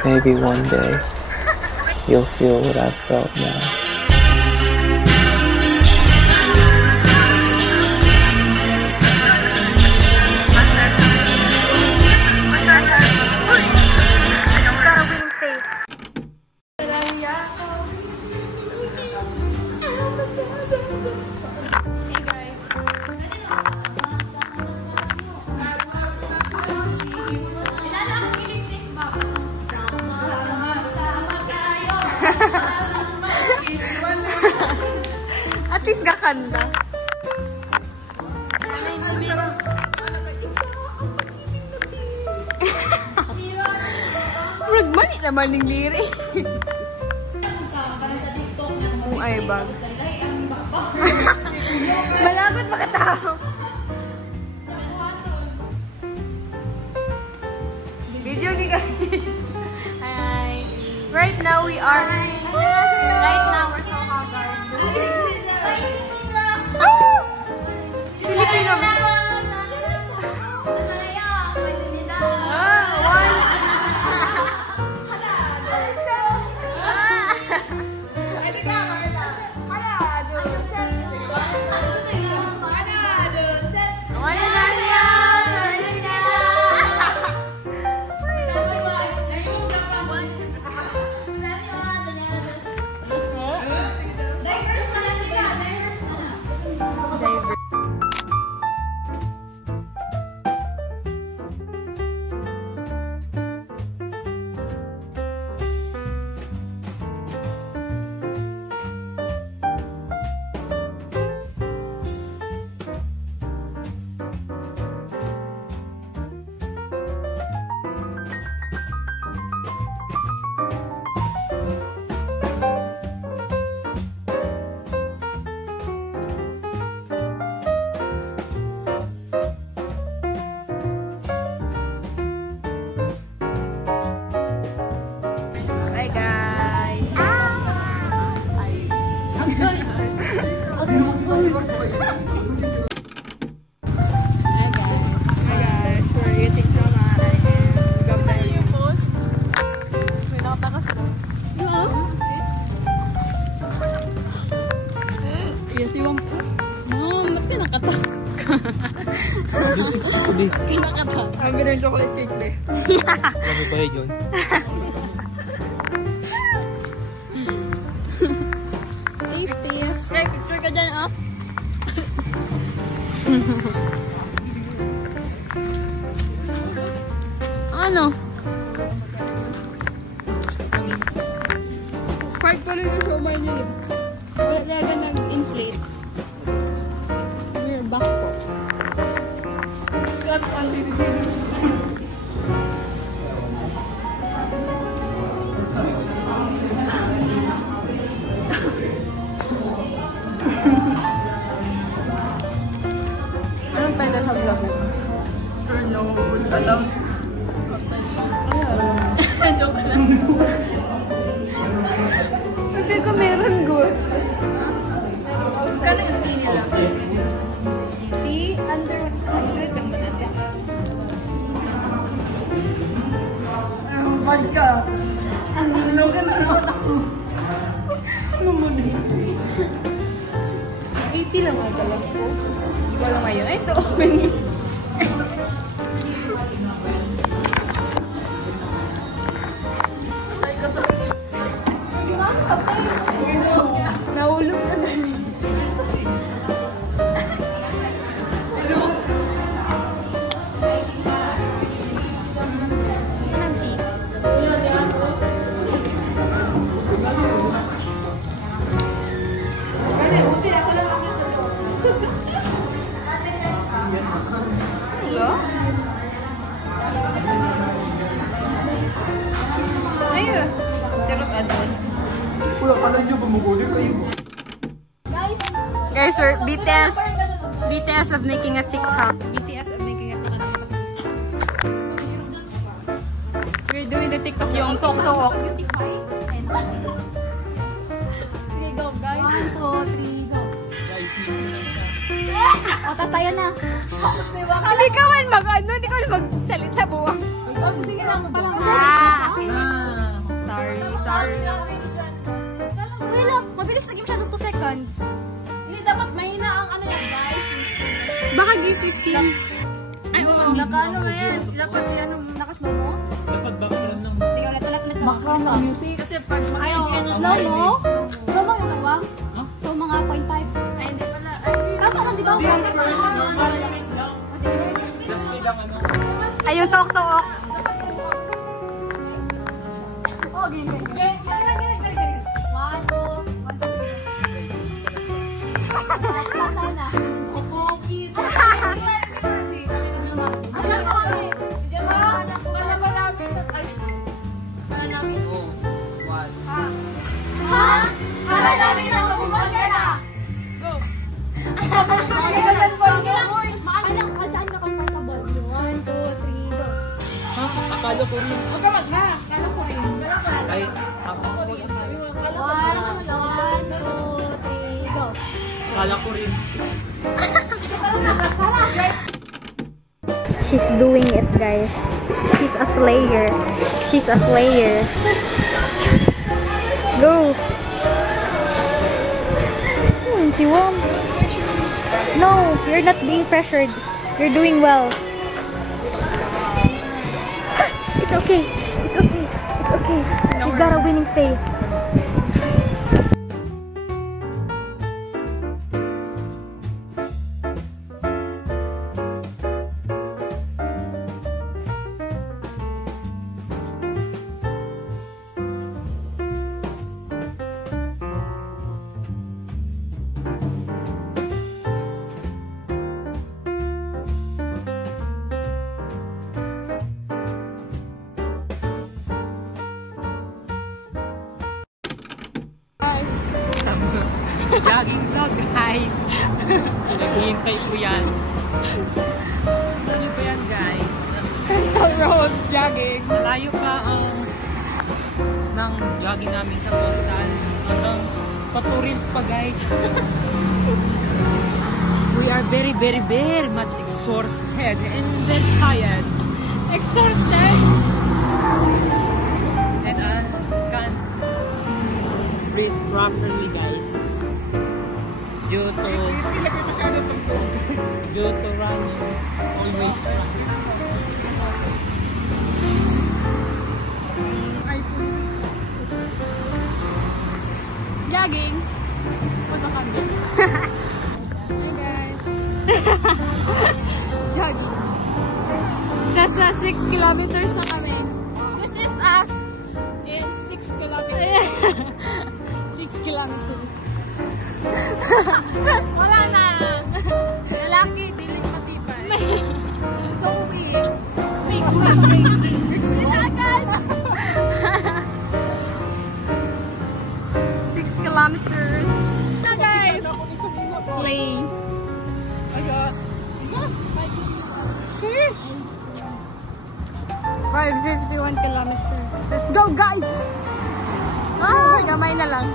Maybe one day you'll feel what I've felt now. At least gakanda. Murag-mali naman ng liri. Kung ay bag. Malagot makatao. Video ni guys. Hi. Right now we are. Right now we're so haggard. Filipino. Kinakatak. Ang ganun chocolate cake be. Ano ba yun? Tastiest. Right, picture ka dyan, oh. Ano? Fight pa rin yung showman niyo. Wala talaga nag-inflate. We're back po. That's one thing. Anong pwede sa vlog mo? Sure, no. Alam. Joke lang. Kasi ko meron good. Kano yung tingin lang? Tea under 100 naman natin. Oh my God! Ang ilaw ka na naman ako. Ano mo na? 80 lang ang talang ko. Wala ngayon. Ay, ito open. Nahulog na gani. Ayun. Charot adon. Kuya, kala nyo bumuguli kayo. Guys, we're BTS of making a TikTok. BTS of making a TikTok. We're doing the TikTok yung talk to walk. Beautify and 3 go guys. 1, 2, 3 go. O, tas tayo na. Hindi ka man mag-ano, hindi ka man magsalita buwang. Sige lang, parang seconds. Hindi, dapat mahina ang ano yan, guys. Baka give 15. Ay, naka-ano mo yan. Dapat yan, naka-slow mo. Dapat background lang. Sige, ulit. Background ng music. Kasi pag makikita Slow mo? Slow mo yung kawang? So, mga 0.5. Ay, hindi pala. Tama na, di ba? Just wait lang ano. Ay, yung tok-tok. Oh, ganyan. 1, 2, 1, 2, 3. Sana. Oh, one. Ha? Kala namin na kabubal ka na. Go. Saan ka comfortable? 1, 2, 3, go. Ha? Akala ko rin. Huwag ka mag-ha. Kala ko rin. Ay, ako. 1, 2, 3, go. Akala ko rin. She's doing it, guys. She's a slayer. She's a slayer. Go. She won. No, you're not being pressured. You're doing well. It's okay. It's okay. It's okay. You got a winning face. Jogging vlog, guys. Pinaghihintay ko yan. Ano ba yan, guys? Crystal Road jogging. Malayo pa ang ng jogging namin sa postal. Hanggang Paturin pa, guys. We are very, very, very much exhausted and very tired. Exhausted. And I can't breathe properly, guys. Due to running, always run. Jogging. Punta kami. Hey guys. Jogging. Nasa 6 kilometers na kami. This is us in 6 kilometers. 6 kilometers. Wala na. Lalaki, diling matibay. So weak. Weak. Nilagan. 6 kilometers. Na guys. Slay. Sheesh. 551 kilometers. Let's go guys. Ah, gamay na lang.